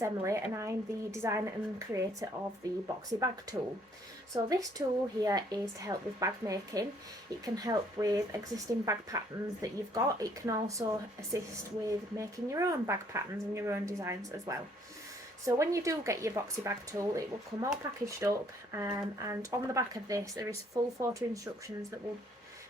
name's Emily and I'm the designer and creator of the Boxy Bag Tool. So this tool here is to help with bag making. It can help with existing bag patterns that you've got. It can also assist with making your own bag patterns and your own designs as well. So when you do get your Boxy Bag Tool, it will come all packaged up, and on the back of this there is full photo instructions that will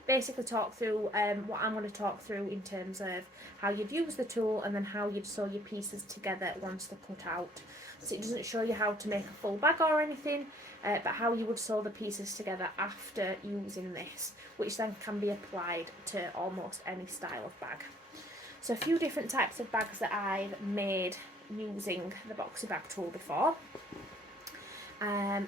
basically talk through what I'm going to talk through in terms of how you'd use the tool and then how you'd sew your pieces together once they're cut out. So it doesn't show you how to make a full bag or anything, but how you would sew the pieces together after using this, which then can be applied to almost any style of bag. So a few different types of bags that I've made using the Boxy Bag Tool before.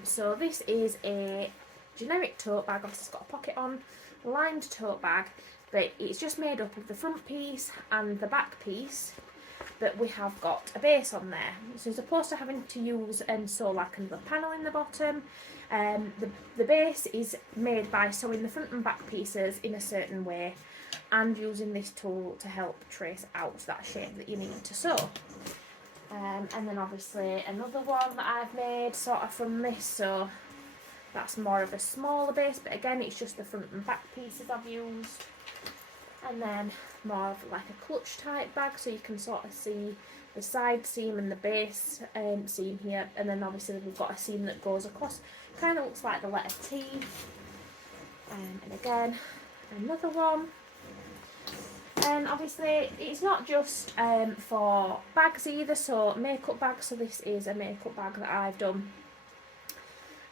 So this is a generic tote bag, obviously it's got a pocket on, lined tote bag, but it's just made up of the front piece and the back piece, but we have got a base on there. So as opposed to having to use and sew like another panel in the bottom, the base is made by sewing the front and back pieces in a certain way and using this tool to help trace out that shape that you need to sew. And then obviously another one that I've made sort of from this, so that's more of a smaller base, but again it's just the front and back pieces I've used. And then more of like a clutch type bag, so you can sort of see the side seam and the base seam here, and then obviously we've got a seam that goes across, kind of looks like the letter T. And again another one. And obviously it's not just for bags either, so makeup bags, so this is a makeup bag that I've done,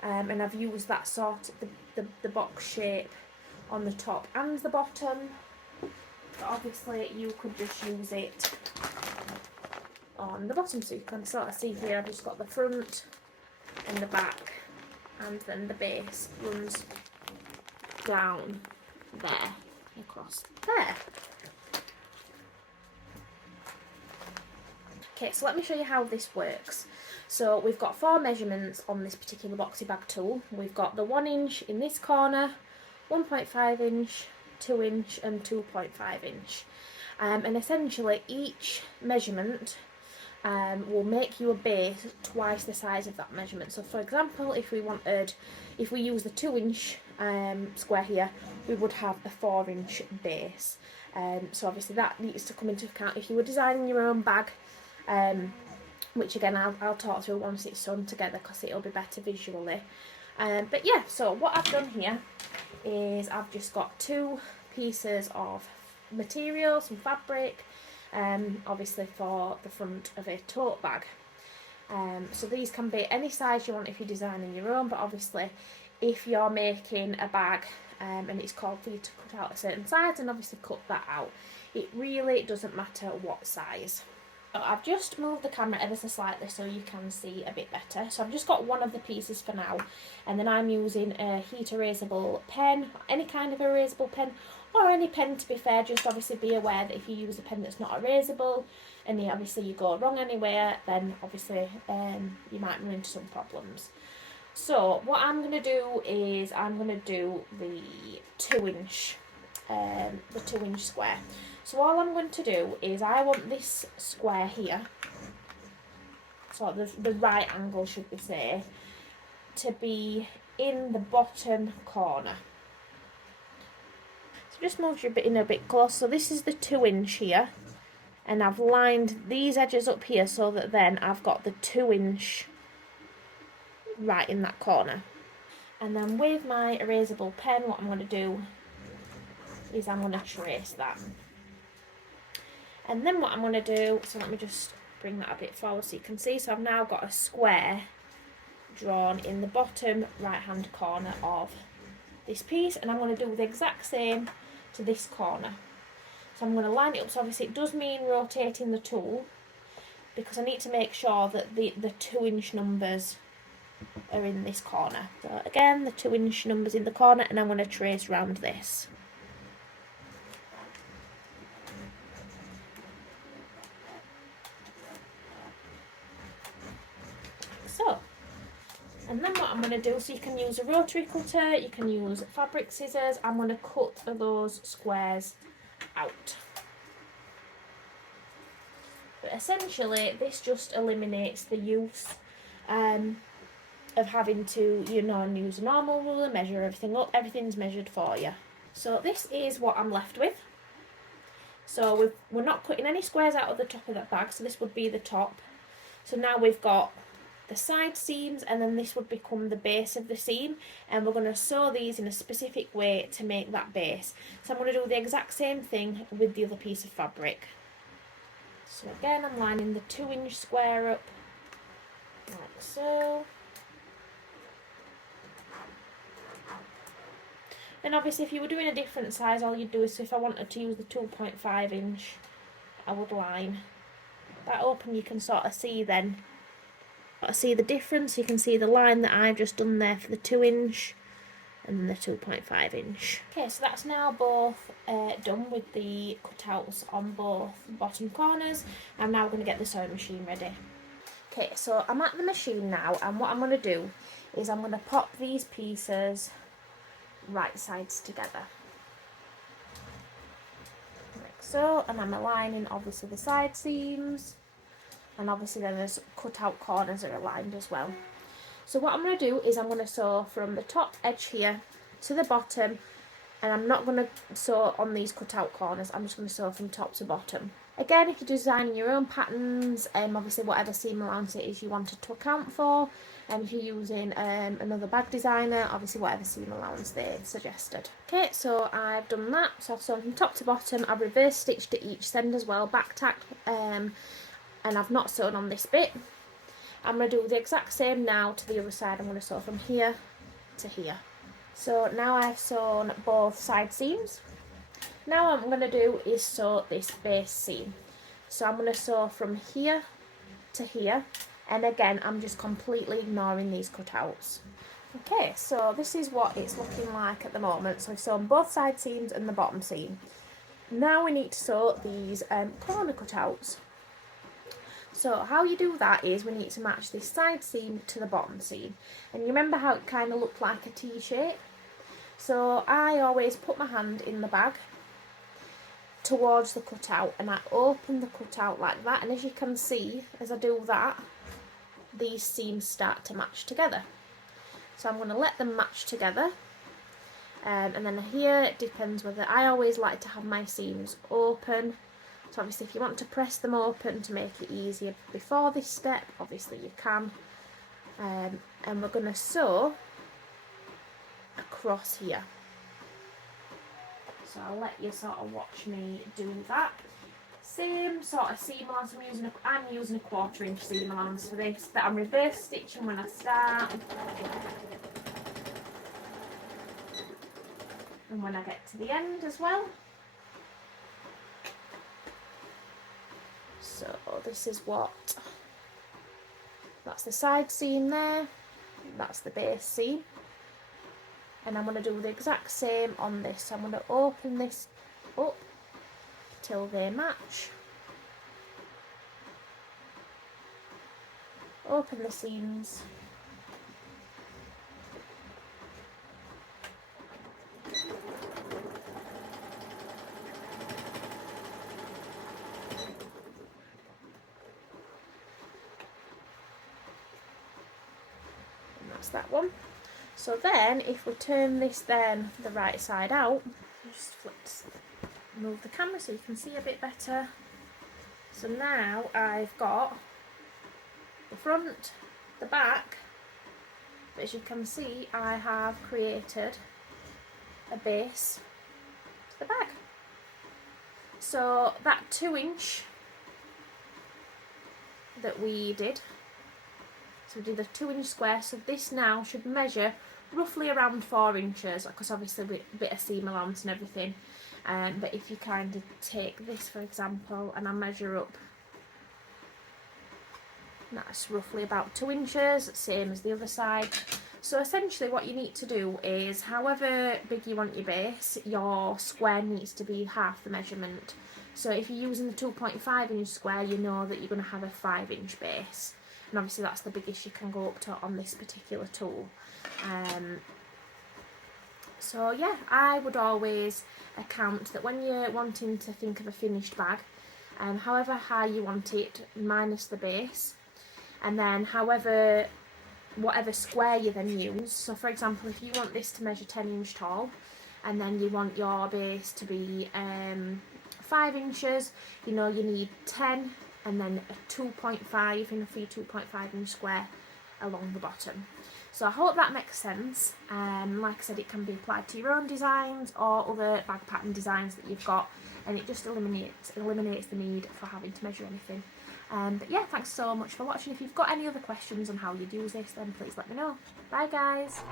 and I've used that sort of the box shape on the top and the bottom, but obviously you could just use it on the bottom, so you can sort of see here I've just got the front and the back, and then the base runs down there across there. Okay, so let me show you how this works. So we've got 4 measurements on this particular Boxy Bag Tool. We've got the 1 inch in this corner, 1.5 inch, 2 inch and 2.5 inch. And essentially each measurement will make you a base twice the size of that measurement. So for example, if we use the 2 inch square here, we would have a 4 inch base. So obviously that needs to come into account if you were designing your own bag, which again I'll talk through once it's sewn together because it'll be better visually. But yeah, so what I've done here is I've just got 2 pieces of material, some fabric, obviously for the front of a tote bag. So these can be any size you want if you're designing your own, but obviously if you're making a bag and it's called for you to cut out a certain size, then obviously cut that out. It really doesn't matter what size. So I've just moved the camera ever so slightly so you can see a bit better. So I've just got one of the pieces for now, and then I'm using a heat erasable pen, any kind of erasable pen, or any pen to be fair. Just obviously be aware that if you use a pen that's not erasable and obviously you go wrong anywhere, then obviously you might run into some problems. So what I'm going to do is I'm going to do the 2 inch square. So all I'm going to do is I want this square here, so the right angle should we say, to be in the bottom corner. So just move your bit in a bit close. So this is the 2 inch here, and I've lined these edges up here so that then I've got the 2 inch right in that corner. And then with my erasable pen, what I'm going to do is I'm going to trace that. And then what I'm going to do, so let me just bring that a bit forward so you can see. So I've now got a square drawn in the bottom right hand corner of this piece, and I'm going to do the exact same to this corner. So I'm going to line it up. So obviously it does mean rotating the tool because I need to make sure that the 2 inch numbers are in this corner. So again, the 2 inch numbers in the corner, and I'm going to trace around this. So, and then what I'm going to do, so you can use a rotary cutter, you can use fabric scissors, I'm going to cut those squares out. But essentially this just eliminates the use of having to, you know, use a normal ruler, measure everything up. Everything's measured for you. So this is what I'm left with. So we're not cutting any squares out of the top of that bag, so this would be the top. So now we've got the side seams, and then this would become the base of the seam, and we're going to sew these in a specific way to make that base. So I'm going to do the exact same thing with the other piece of fabric. So again, I'm lining the 2-inch square up like so. And obviously if you were doing a different size, all you'd do is, if I wanted to use the 2.5 inch, I would line that up, and you can sort of see then, see the difference. You can see the line that I've just done there for the 2-inch and then the 2.5 inch. Okay, so that's now both done with the cutouts on both bottom corners. I'm now going to get the sewing machine ready. Okay, so I'm at the machine now, and what I'm going to do is I'm going to pop these pieces right sides together like so, and I'm aligning obviously the side seams, and obviously then there's cut out corners that are aligned as well. So what I'm going to do is I'm going to sew from the top edge here to the bottom, and I'm not going to sew on these cut out corners. I'm just going to sew from top to bottom. Again, if you're designing your own patterns, obviously whatever seam allowance it is you wanted to account for, and if you're using another bag designer, obviously whatever seam allowance they suggested. Okay, so I've done that. So I've sewn from top to bottom. I've reverse stitched at each end as well, back tack, and I've not sewn on this bit. I'm going to do the exact same now to the other side. I'm going to sew from here to here. So now I've sewn both side seams. Now what I'm going to do is sew this base seam. So I'm going to sew from here to here, and again I'm just completely ignoring these cutouts. Okay, so this is what it's looking like at the moment. So I've sewn both side seams and the bottom seam. Now we need to sew these corner cutouts. So how you do that is we need to match this side seam to the bottom seam. And you remember how it kind of looked like a T shape? So I always put my hand in the bag towards the cutout, and I open the cutout like that, and as you can see, as I do that, these seams start to match together. So I'm going to let them match together, and then here it depends whether, I always like to have my seams open. So obviously if you want to press them open to make it easier before this step, obviously you can. And we're going to sew across here. So I'll let you sort of watch me do that. Same sort of seam allowance. I'm using a 1/4 inch seam allowance for this, that I'm reverse stitching when I start and when I get to the end as well. So this is that's the side seam there, that's the base seam. And I'm going to do the exact same on this. So I'm going to open this up till they match. Open the seams. And that's that one. So then, if we turn this then the right side out, just move the camera so you can see a bit better. So now I've got the front, the back, but as you can see I have created a base to the bag. So that 2-inch that we did, so we did a 2-inch square, so this now should measure roughly around 4 inches, because obviously with a bit of seam allowance and everything. But if you kind of take this for example and I measure up, that's roughly about 2 inches, same as the other side. So essentially what you need to do is, however big you want your base, your square needs to be half the measurement. So if you're using the 2.5 inch square, you know that you're going to have a 5-inch base. And obviously that's the biggest you can go up to on this particular tool. So yeah, I would always account that when you're wanting to think of a finished bag, however high you want it minus the base, and then whatever square you then use. So for example, if you want this to measure 10 inch tall and then you want your base to be 5 inches, you know, you need 10 and then a 2.5 enough for your 2.5 inch square along the bottom. So I hope that makes sense. Like I said, it can be applied to your own designs or other bag pattern designs that you've got, and it just eliminates the need for having to measure anything. But yeah, thanks so much for watching. If you've got any other questions on how you'd use this, then please let me know. Bye guys!